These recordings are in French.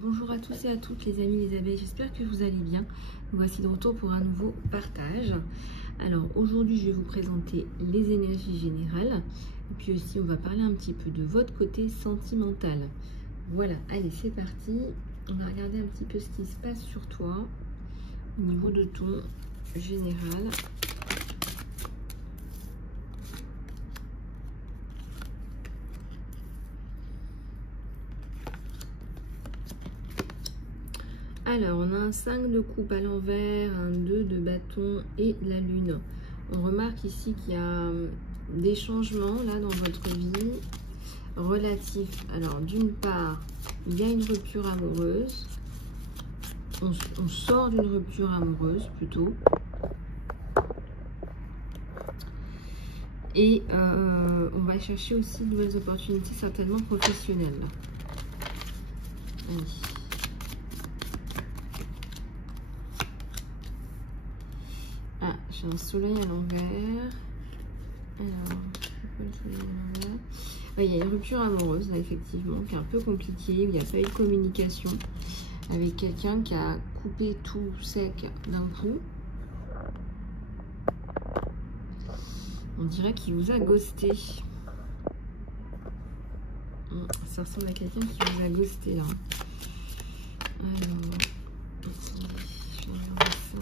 Bonjour à tous et à toutes les amis les abeilles, j'espère que vous allez bien. Voici de retour pour un nouveau partage. Alors aujourd'hui je vais vous présenter les énergies générales et puis aussi on va parler un petit peu de votre côté sentimental. Voilà, allez c'est parti, on va regarder un petit peu ce qui se passe sur toi au niveau de ton général. Alors, on a un 5 de coupe à l'envers, un 2 de bâton et la lune. On remarque ici qu'il y a des changements là dans votre vie relatifs. Alors, d'une part, il y a une rupture amoureuse. On sort d'une rupture amoureuse plutôt. Et on va chercher aussi de nouvelles opportunités, certainement professionnelles. Allez. Ah, j'ai un soleil à l'envers. Alors, pourquoi le soleil à l'envers? Il y a une rupture amoureuse, là, effectivement, qui est un peu compliquée. Il n'y a pas eu de communication avec quelqu'un qui a coupé tout sec d'un coup. On dirait qu'il vous a ghosté. Ça ressemble à quelqu'un qui vous a ghosté, là. Alors, attendez, je vais regarder ça.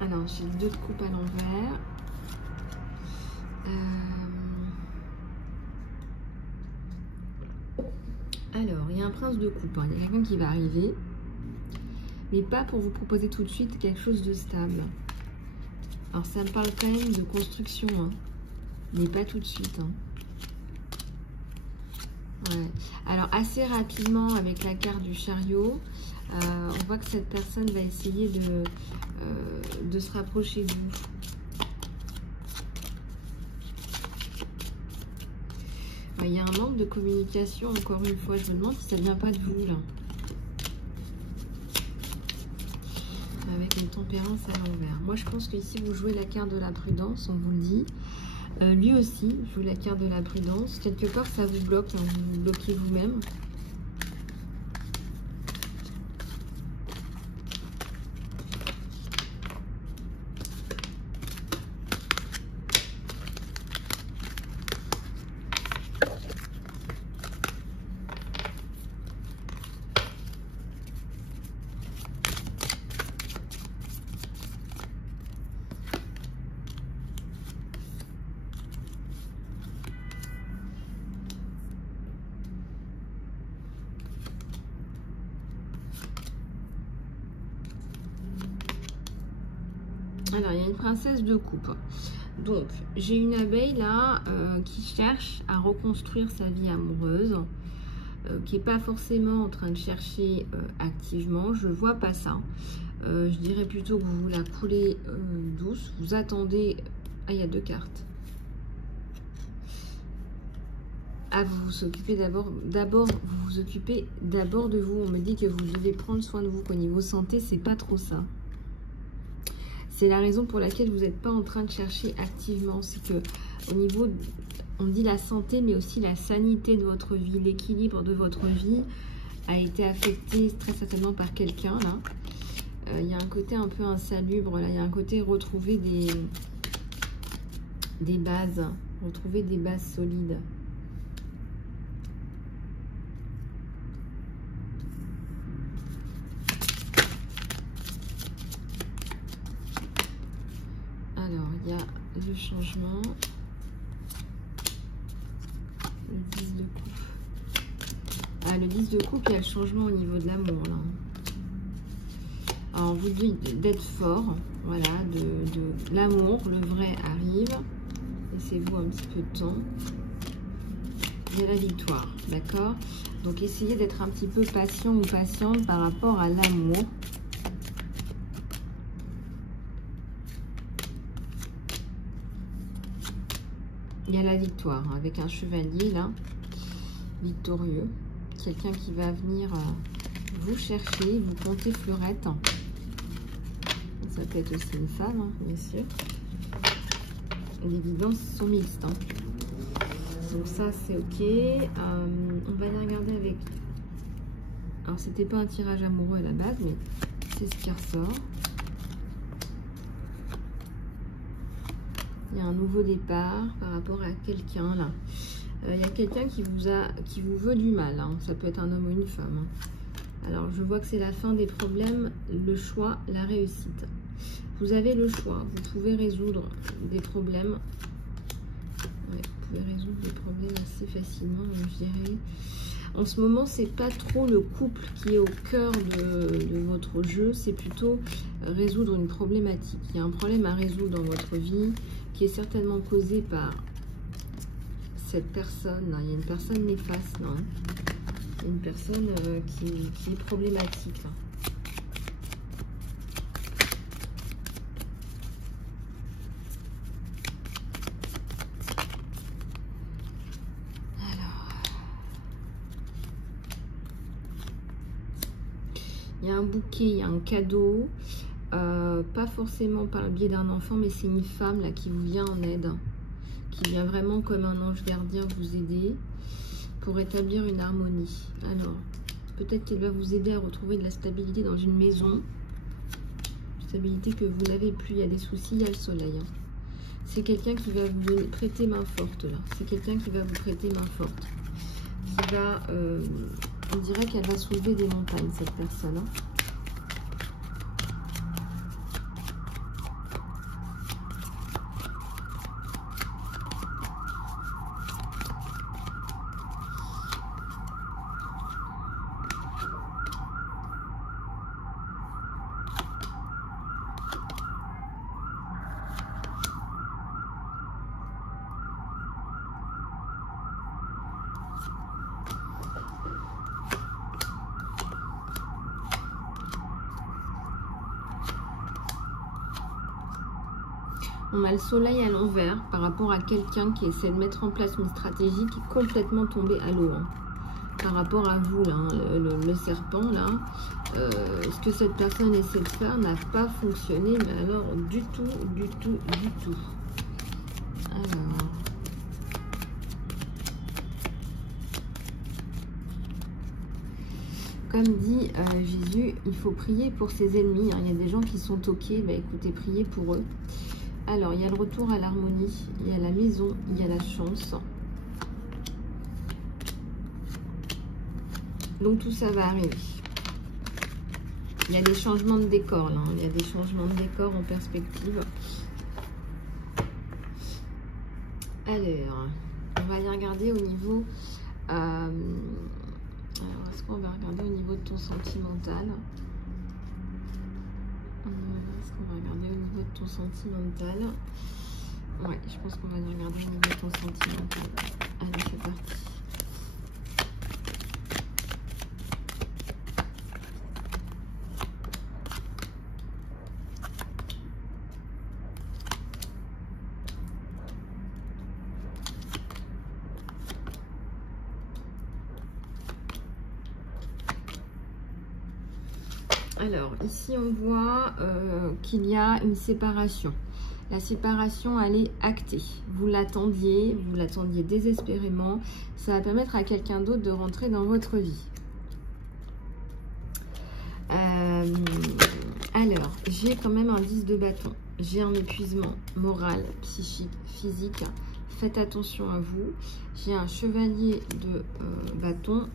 Alors, j'ai le 2 de coupe à l'envers. Alors, il y a un prince de coupe. Hein. Il y a quelqu'un qui va arriver. Mais pas pour vous proposer tout de suite quelque chose de stable. Alors, ça me parle quand même de construction. Hein. Mais pas tout de suite. Hein. Ouais. Alors, assez rapidement, avec la carte du chariot, on voit que cette personne va essayer de se rapprocher de vous. Il y a un manque de communication, encore une fois. Je me demande si ça ne vient pas de vous, là. Avec une tempérance à l'envers. Moi, je pense que ici, vous jouez la carte de la prudence, on vous le dit. Lui aussi joue la carte de la prudence. Quelque part, ça vous bloque, hein, vous vous bloquez vous-même. Alors, il y a une princesse de coupe. Donc, j'ai une abeille là qui cherche à reconstruire sa vie amoureuse, qui n'est pas forcément en train de chercher activement. Je ne vois pas ça. Je dirais plutôt que vous la coulez douce. Vous attendez... Ah, il y a 2 cartes. Ah, vous vous occupez d'abord vous vous occupez d'abord de vous. On me dit que vous devez prendre soin de vous, qu'au niveau santé, c'est pas trop ça. C'est la raison pour laquelle vous n'êtes pas en train de chercher activement. C'est que au niveau, on dit la santé, mais aussi la sanité de votre vie, l'équilibre de votre vie a été affecté très certainement par quelqu'un là. Il y a un côté un peu insalubre là. Il y a un côté retrouver des bases, retrouver des bases solides. Alors, il y a le changement, le 10 de coupe. Ah, le 10 de coupe, il y a le changement au niveau de l'amour, là. Alors, on vous dit d'être fort, voilà, de l'amour, le vrai arrive. Laissez-vous un petit peu de temps. Il y a la victoire, d'accord? Donc, essayez d'être un petit peu patient ou patiente par rapport à l'amour. Il y a la victoire, hein, avec un chevalier, là, victorieux. Quelqu'un qui va venir vous cherchez, vous comptez fleurette. Ça peut être aussi une femme, hein, bien sûr. Les évidences sont mixtes. Hein. Donc ça, c'est ok. On va aller regarder avec... Alors, c'était pas un tirage amoureux à la base, mais c'est ce qui ressort. Il y a un nouveau départ par rapport à quelqu'un, là. Il y a quelqu'un qui vous veut du mal. Hein. Ça peut être un homme ou une femme. Hein. Alors, je vois que c'est la fin des problèmes, le choix, la réussite. Vous avez le choix. Vous pouvez résoudre des problèmes. Ouais, vous pouvez résoudre des problèmes assez facilement, je dirais. En ce moment, c'est pas trop le couple qui est au cœur de votre jeu. C'est plutôt résoudre une problématique. Il y a un problème à résoudre dans votre vie qui est certainement causé par cette personne. Il y a une personne néfaste, non? Il y a une personne qui est problématique. Là. Il y a un bouquet, il y a un cadeau, pas forcément par le biais d'un enfant, mais c'est une femme là qui vous vient en aide, qui vient vraiment comme un ange gardien vous aider pour établir une harmonie. Alors, peut-être qu'elle va vous aider à retrouver de la stabilité dans une maison, stabilité que vous n'avez plus, il y a des soucis, il y a le soleil. Hein. C'est quelqu'un qui va vous prêter main forte là, c'est quelqu'un qui va vous prêter main forte, qui va... on dirait qu'elle va soulever des montagnes, cette personne. Hein. On a le soleil à l'envers par rapport à quelqu'un qui essaie de mettre en place une stratégie qui est complètement tombée à l'eau. Hein. Par rapport à vous, là, le serpent, là, ce que cette personne essaie de faire n'a pas fonctionné, mais alors du tout, du tout, du tout. Alors... Comme dit Jésus, il faut prier pour ses ennemis. Hein. Il y a des gens qui sont toqués, bah, écoutez, priez pour eux. Alors, il y a le retour à l'harmonie, il y a la maison, il y a la chance. Donc, tout ça va arriver. Il y a des changements de décor, là. Il y a des changements de décor en perspective. Alors, on va aller regarder au niveau... alors, est-ce qu'on va regarder au niveau de ton sentimental ? Est-ce qu'on va regarder au niveau de ton sentimental? Ouais, je pense qu'on va aller regarder au niveau de ton sentimental. Allez, c'est parti. Alors, ici, on voit qu'il y a une séparation. La séparation, elle est actée. Vous l'attendiez désespérément. Ça va permettre à quelqu'un d'autre de rentrer dans votre vie. Alors, j'ai quand même un 10 de bâton. J'ai un épuisement moral, psychique, physique. Faites attention à vous. J'ai un chevalier de bâton.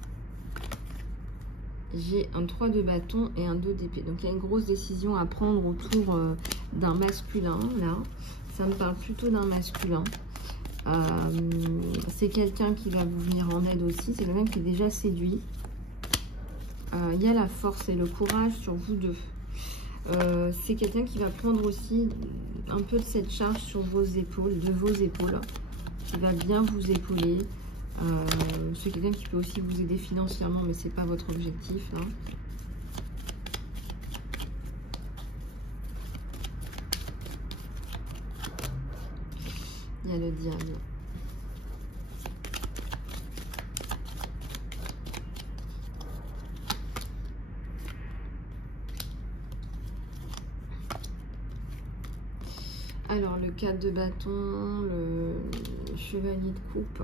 J'ai un 3 de bâton et un 2 d'épée. Donc, il y a une grosse décision à prendre autour d'un masculin, là. Ça me parle plutôt d'un masculin. C'est quelqu'un qui va vous venir en aide aussi. C'est quelqu'un qui est déjà séduit. Il y a la force et le courage sur vous deux. C'est quelqu'un qui va prendre aussi un peu de cette charge sur vos épaules, qui va bien vous épauler. C'est quelqu'un qui peut aussi vous aider financièrement, mais c'est pas votre objectif. Hein. Il y a le diable. Alors, le 4 de bâton, le chevalier de coupe.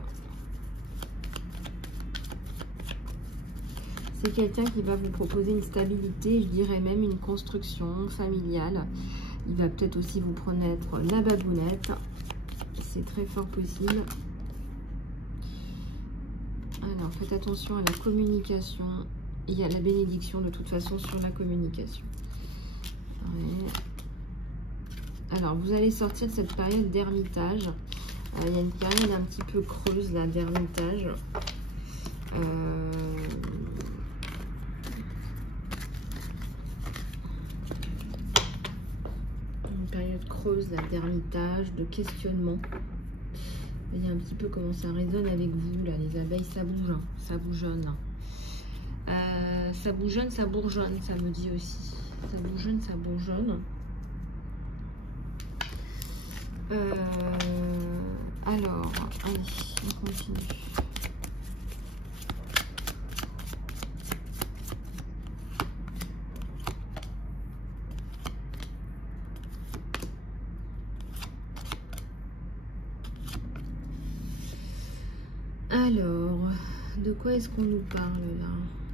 C'est quelqu'un qui va vous proposer une stabilité, je dirais même une construction familiale. Il va peut-être aussi vous promettre la babounette. C'est très fort possible. Alors, faites attention à la communication. Il y a la bénédiction de toute façon sur la communication. Ouais. Alors, vous allez sortir de cette période d'ermitage. Il y a une période un petit peu creuse là d'ermitage. Une période creuse là d'ermitage, de questionnement. Voyez un petit peu comment ça résonne avec vous là, les abeilles, ça bouge, hein, ça bougeonne. Ça bougeonne, ça bourgeonne, ça me dit aussi. Ça bougeonne, ça bourgeonne. Alors, allez, on continue. Alors, de quoi est-ce qu'on nous parle là?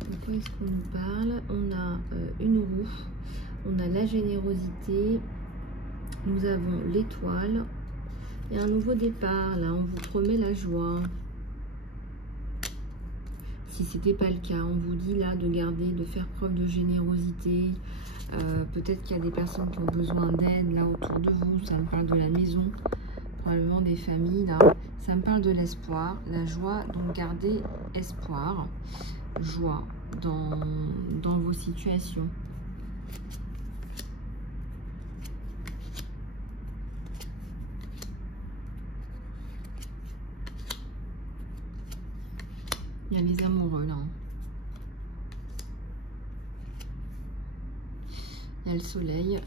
De quoi est-ce qu'on nous parle? On a une roue, on a la générosité, nous avons l'étoile et un nouveau départ. Là, on vous promet la joie. Si ce n'était pas le cas, on vous dit là de garder, de faire preuve de générosité. Peut-être qu'il y a des personnes qui ont besoin d'aide là autour de vous. Ça me parle de la maison, probablement des familles là. Ça me parle de l'espoir, la joie. Donc gardez espoir, joie dans vos situations. Il y a les amoureux là. Il y a le soleil.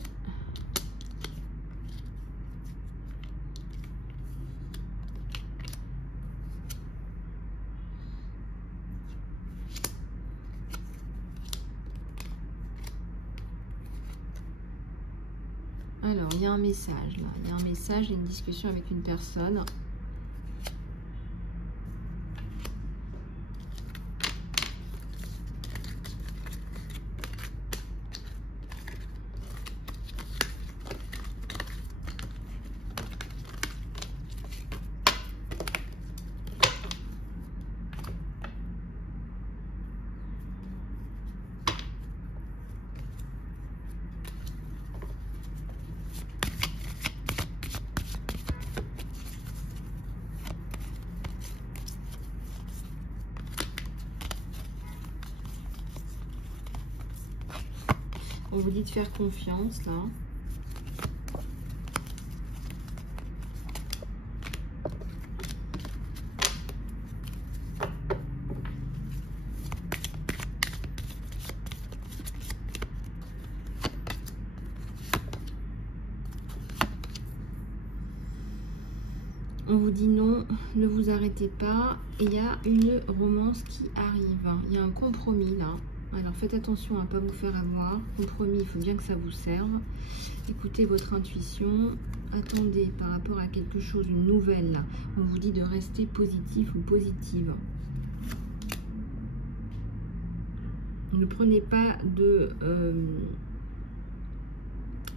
Alors, il y a un message là. Il y a un message, une discussion avec une personne. On vous dit de faire confiance là. On vous dit non, ne vous arrêtez pas. Il y a une romance qui arrive. Il y a un compromis là. Alors faites attention à ne pas vous faire avoir. Compromis, il faut bien que ça vous serve. Écoutez votre intuition. Attendez par rapport à quelque chose, une nouvelle là. On vous dit de rester positif ou positive. Ne prenez pas de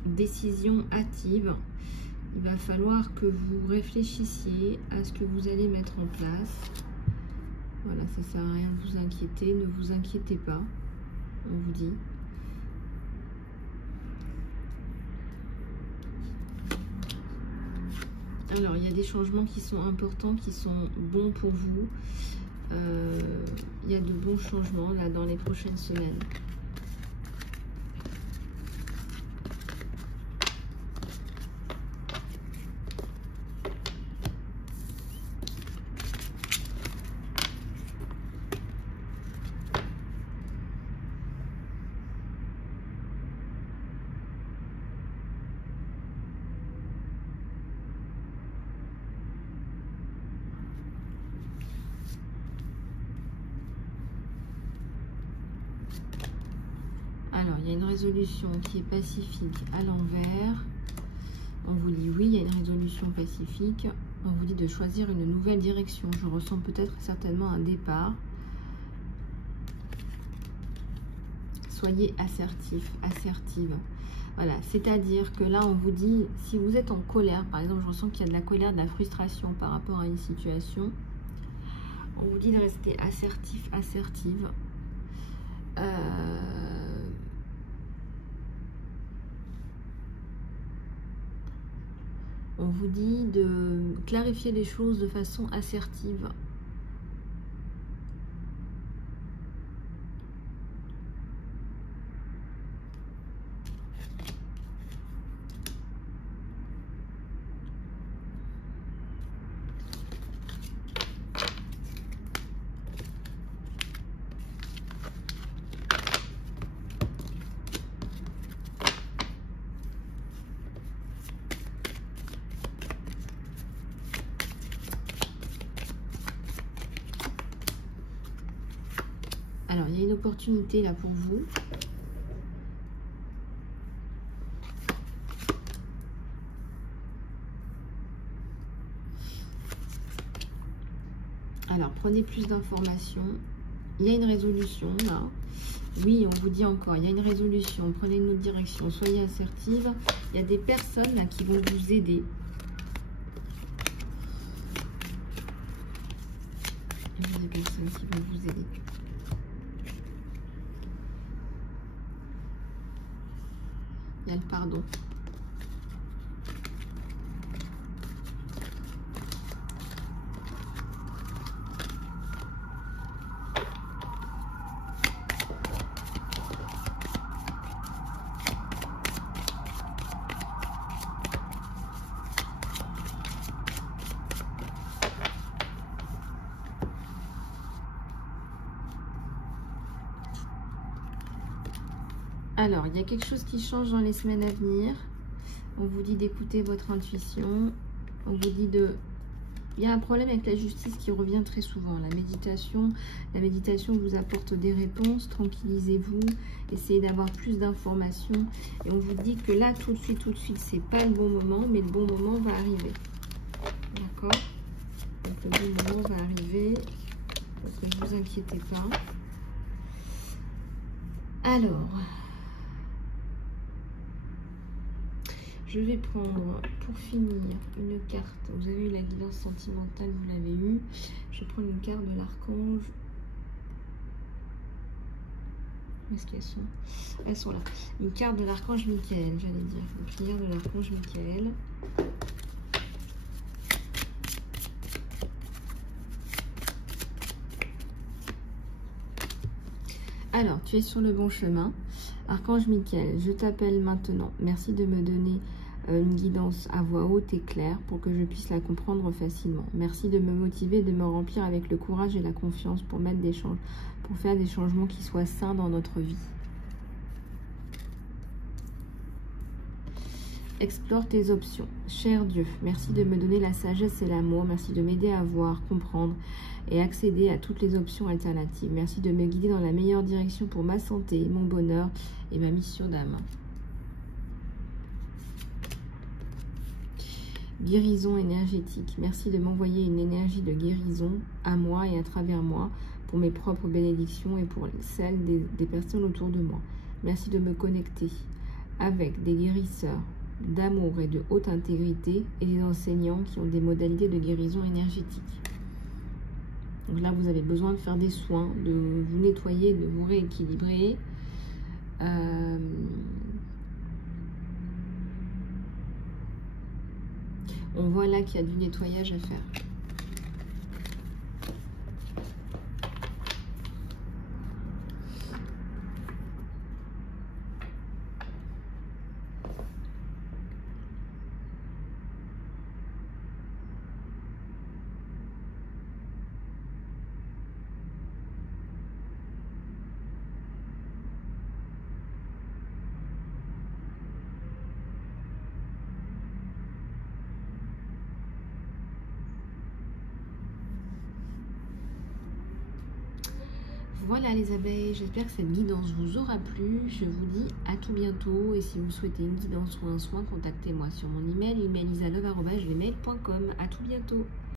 décision hâtive. Il va falloir que vous réfléchissiez à ce que vous allez mettre en place. Voilà, ça ne sert à rien de vous inquiéter. Ne vous inquiétez pas, on vous dit. Alors, il y a des changements qui sont importants, qui sont bons pour vous. Il y a de bons changements là dans les prochaines semaines. Alors, il y a une résolution qui est pacifique à l'envers. On vous dit oui, il y a une résolution pacifique. On vous dit de choisir une nouvelle direction. Je ressens peut-être certainement un départ. Soyez assertif, assertive. Voilà, c'est-à-dire que là, on vous dit, si vous êtes en colère, par exemple, je ressens qu'il y a de la colère, de la frustration par rapport à une situation, on vous dit de rester assertif, assertive. On vous dit de clarifier les choses de façon assertive. Alors, il y a une opportunité là pour vous. Alors, prenez plus d'informations. Il y a une résolution là. Oui, on vous dit encore, il y a une résolution. Prenez une autre direction. Soyez assertive. Il y a des personnes là qui vont vous aider. Il y a des personnes qui vont vous aider. Il y a le pardon. Alors, il y a quelque chose qui change dans les semaines à venir. On vous dit d'écouter votre intuition. On vous dit de... Il y a un problème avec la justice qui revient très souvent. La méditation vous apporte des réponses. Tranquillisez-vous. Essayez d'avoir plus d'informations. Et on vous dit que là, tout de suite, c'est pas le bon moment, mais le bon moment va arriver. D'accord? Donc, le bon moment va arriver. Donc, ne vous inquiétez pas. Alors... Je vais prendre, pour finir, une carte. Vous avez eu la guidance sentimentale, vous l'avez eu. Je vais prendre une carte de l'archange. Où est-ce qu'elles sont? Elles sont là. Une carte de l'archange Michael, j'allais dire. Une prière de l'archange Michael. Alors, tu es sur le bon chemin. Archange Michael, je t'appelle maintenant. Merci de me donner une guidance à voix haute et claire pour que je puisse la comprendre facilement. Merci de me motiver, de me remplir avec le courage et la confiance pour faire des changements qui soient sains dans notre vie. Explore tes options. Cher Dieu, merci de me donner la sagesse et l'amour. Merci de m'aider à voir, comprendre et accéder à toutes les options alternatives. Merci de me guider dans la meilleure direction pour ma santé, mon bonheur et ma mission d'âme. Guérison énergétique. Merci de m'envoyer une énergie de guérison à moi et à travers moi pour mes propres bénédictions et pour celles des personnes autour de moi. Merci de me connecter avec des guérisseurs d'amour et de haute intégrité et des enseignants qui ont des modalités de guérison énergétique. Donc là, vous avez besoin de faire des soins, de vous nettoyer, de vous rééquilibrer. On voit là qu'il y a du nettoyage à faire. Voilà les abeilles, j'espère que cette guidance vous aura plu. Je vous dis à tout bientôt. Et si vous souhaitez une guidance ou un soin, contactez-moi sur mon email, isalove@gmail.com. À tout bientôt.